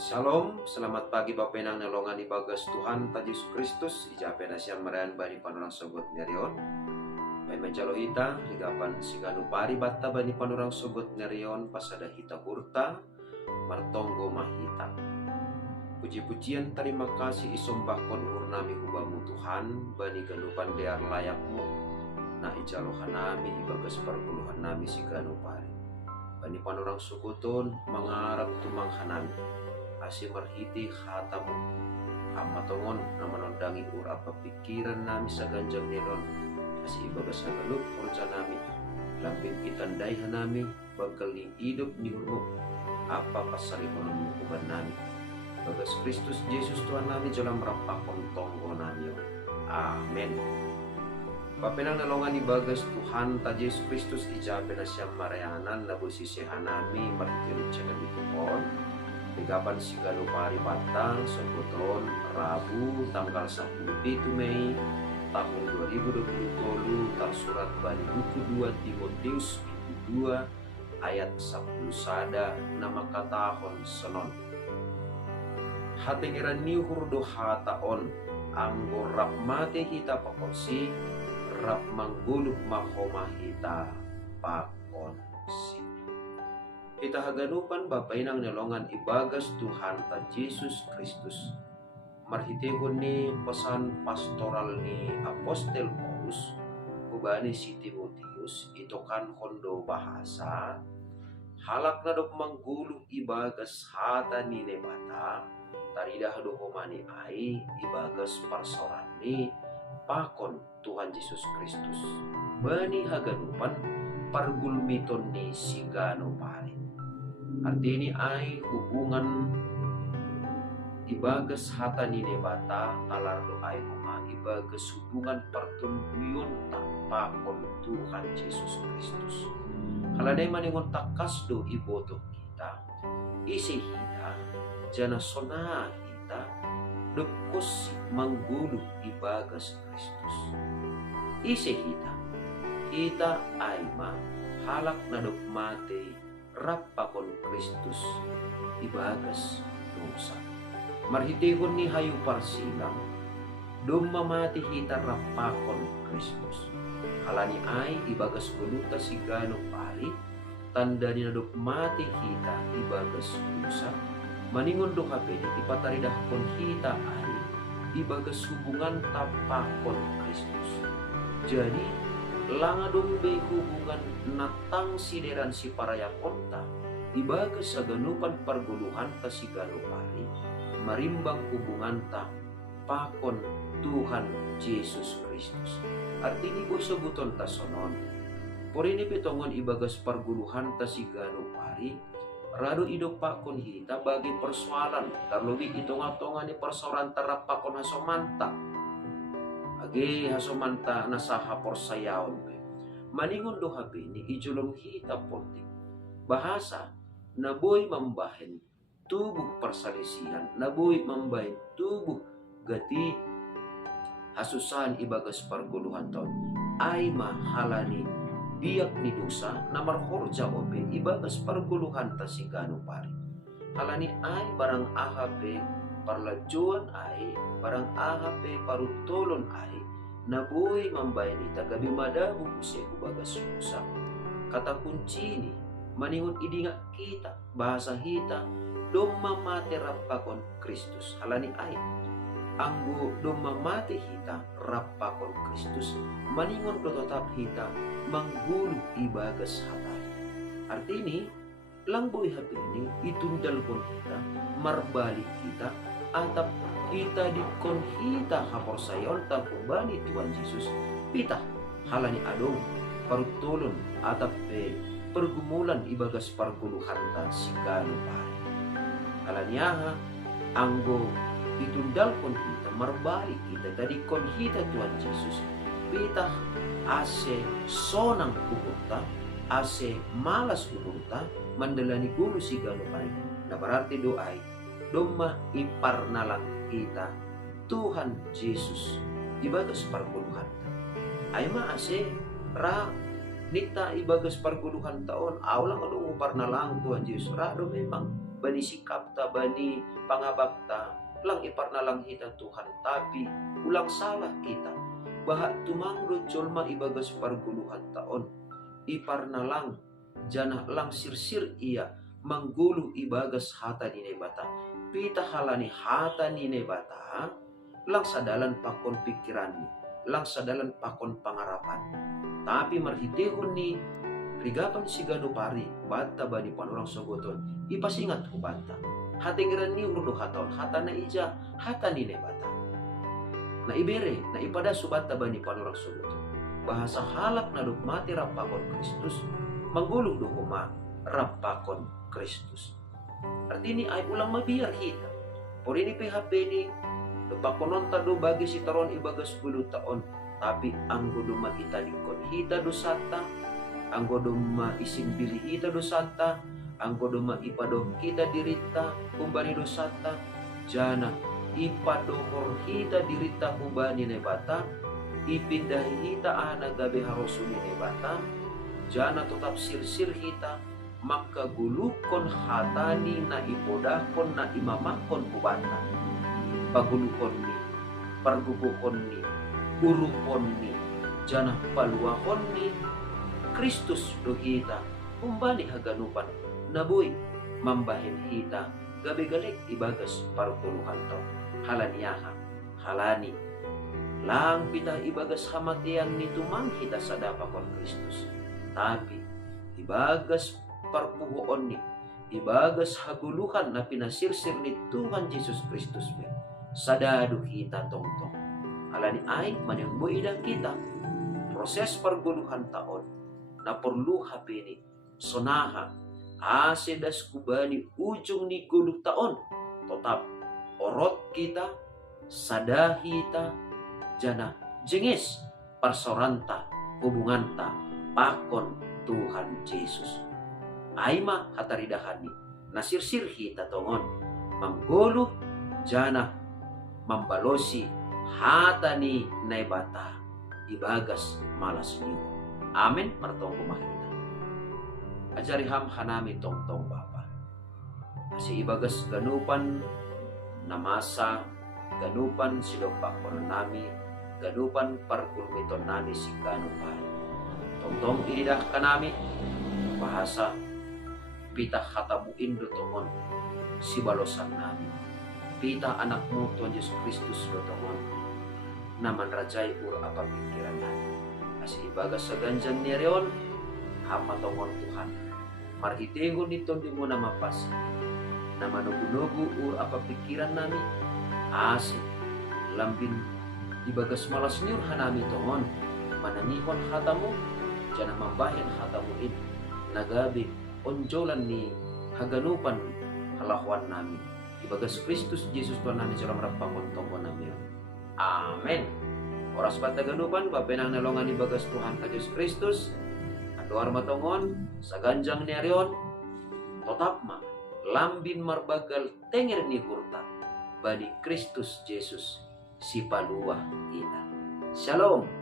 Shalom, selamat pagi Bapak Enang nalongan ibagas Tuhan ta Yesus Kristus ijape nasyam marayan bani panurang sogot nerion. May mencalo hita higapan siganu pari batta bani panurang sogot nerion pasada hita hurta martonggo mahita. Puji-pujian terima kasih isombahkon urnami hubamu Tuhan bani ganupan dear layakmu. Na ijalo hanami ibagas perpuluhan nami siganu pari. Bani panurang sugutun mangarap tumang hanami. Asi marhiti hatamu amatongon na manondangi urapa pikiran nami sa ganjang niron asi ibagas agalup porja nami lampin itandai hanami bagaling hidup ni hurmo apa pasari konon hukuman nami bagas Kristus Yesus Tuhan nami jalan merampakon tonggo nami. Amen. Papenang nalongan ibagas Tuhan ta Yesus Kristus ijabe na siyang marayanan na busisihan nami marhiti jangan itupon Tigapan sigalo pari batang Soboton Rabu tanggal 10 Mei tahun 2020 tersurat bani buku 2 Timotius 2 ayat 10 sada nama katahon senon hatengiran ni hurdo hataon anggo rap mate hita pakonsi rap mangguluk mahoma hita pakonsi. Kita haganupan Bapak Inang nalongan ibagas Tuhan ta Yesus Kristus. Marhitehon ni pesan pastoral ni Apostel Paulus ubani si Timotius ito kan hondo bahasa halak na dok manggulu ibagas hata ni nebata taridah do homani ai ibagas parsoran ni pakon Tuhan Yesus Kristus. Bani haganupan pargulmiton ni sigano pari. Artinya ay hubungan ibagas hata ni nebata talardo ay mga ibagas hubungan pertumbuhan tapakon Tuhan Yesus Kristus. Haladay maningon takas do iboto kita isi hita jana sona kita dukos manggulu ibagas Kristus. Isi kita ay ma halak na dukmate rapakon Kristus ibagas dosa. Marhitehon ni hayu parsilang dumamati hita rapakon Kristus. Halani ay ibagas kuluta sigano pari tanda ni nadok mati hita ibagas dosa. Maningon do kapeni ipataridah kon hita ay ibagas hubungan tapakon Kristus. Jadi langa dombe hubungan natang sideran si paraya konta ibagas sa ganupan parguluhan ta si ganupari marimbang hubungan ta pakon Tuhan Yesus Kristus. Artini boy sabuton ta sonon porini pitongon ibagas parguluhan ta si ganupari rado ido pakon hita bagi persoalan tarlubi itonga-tonga ni persoalan tarapakon hasomanta age hasomanta nasaha porsayaon maningon do habini ijulong hita politik bahasa naboy mambahin tubuh persalisihan naboy mambahin tubuh gati hasusan ibagas parguluhan taon ay mahalani biyak ni dosa na marhorja obe ibagas parguluhan ta sigano pari halani ay barang ahape parlajuan ay barang ahape parutolon ay nabuhay mambayan ita gabi madabu kusya ubagas susa kata kunci ni maningon idinga kita bahasa hita domamate rapakon Kristus halani ay anggo domamate hita rapakon Kristus maningon prototap hita manggulu ibagas hatay. Artini langboy hapini itundal kon kita marbalik kita atap kita dikon hita hapor sayon takubani Tuhan Yesus pita halani adong parutulon atap pergumulan ibagas parguluhan ta sigano pari halaniaha anggo itundal kon kita marbalik kita tadi kon hita Tuhan Yesus pita ase sonang hukumta ase malas hukumta mandalani guru sigano pari na berarti doai doma iparnalang kita Tuhan Yesus ibagas parguluhan ay maase ra nita ibagas parguluhan taon awlang adong uparnalang Tuhan Yesus rado memang bani sikapta, bani pangabakta, lang iparnalang hita Tuhan, tapi ulang salah kita. Bahak tumangdo jolma ibagas parguluhan taon, iparnalang jana lang sirsir ia manggulu ibagas hata ni nebata. Pita halani hata ni nebata, lang sadalan pakon pikiran ni, lang sadalan pakon pangarapan. Tapi marhitehon ni rigapan si ganupari, bata bani panurang sogoton, ipasingat ko bata. Hatingiran ni urudo hataon, hata na ija, hata ni nebata. Na ibere, na ipada subata bani panurang sogoton. Bahasa halak na dukmati rapakon Kristus, manggulong dukuma rapakon Kristus. Artini ay ulang mabiyar hita. Por ini PHP ni, pakononta do bagi si taron ibagas 10 taon, tapi anggo do makita lingkon hita do sata, anggo do maisimbili hita do sata, anggo do maipado kita dirita kumbani do sata, jana ipadohor hita dirita kumbani nebata, ipindahi hita ana gabe harosuni nebata, jana tetap sir-sir hita, maka gulukon hatani na ipodakon na imamakon kubata. Pagulukon ni, pargubukon ni, urupon ni, jana paluahon ni, Kristus do hita, kumbani haganupan, naboy, mambahin hita, gabi-galik ibagas parpuluhan to. Halaniyaha, halani, lang pita ibagas hamatian ni tumang hita sa dapakon Kristus. Tapi, ibagas parpuhoon ni, ibagas haguluhan na pinasirsir ni Tuhan Yesus Kristus be. Sadado kita tongtong. Alani ay manimbuidan kita. Proses parguluhan taon na perlu hapini sonaha asedas kubani ujung ni guluk taon. Tetap orot kita, sadahita, jana jengis parsoranta hubunganta pakon Tuhan Yesus. Aima hataridahani nasirsir hita tongon mangguluh jana mambalosi hatani naibata ibagas malas niyo. Amen. Martong kumahita. Ajari ham hanami tongtong Bapa. Kasi ibagas ganupan namasa, ganupan silopak kono nami, ganupan pargulmiton nami si ganupan. Tongtong inidah kanami bahasa pita hatabuin dotongon si balosan nami. Pita anakmu Tuhan Yesus Kristus dotongon naman rajay ur apa pikiran nami. Kasi ibagas sa ganjan ni Reon hamatongon Tuhan. Marhitego nito di mo na mapasi na manugunugu ur apa pikiran nami. Asi lambin ibagas malas niur hanami tongon manangihon hatamu jana mambahin hatamu in nagabi onjolan ni haganupan halahuan nami. Ibagas Kristus Jesus Tuhan nami salam rapakon tonggon nami. Amen. Oras bataganupan bapenang nalongan ibagas Tuhan ka Yesus Kristus aduar matongon sa ganjang ni Arion tetap ma lambin marbagal tenger ni hurta bani Kristus Jesus si paluah kita. Shalom.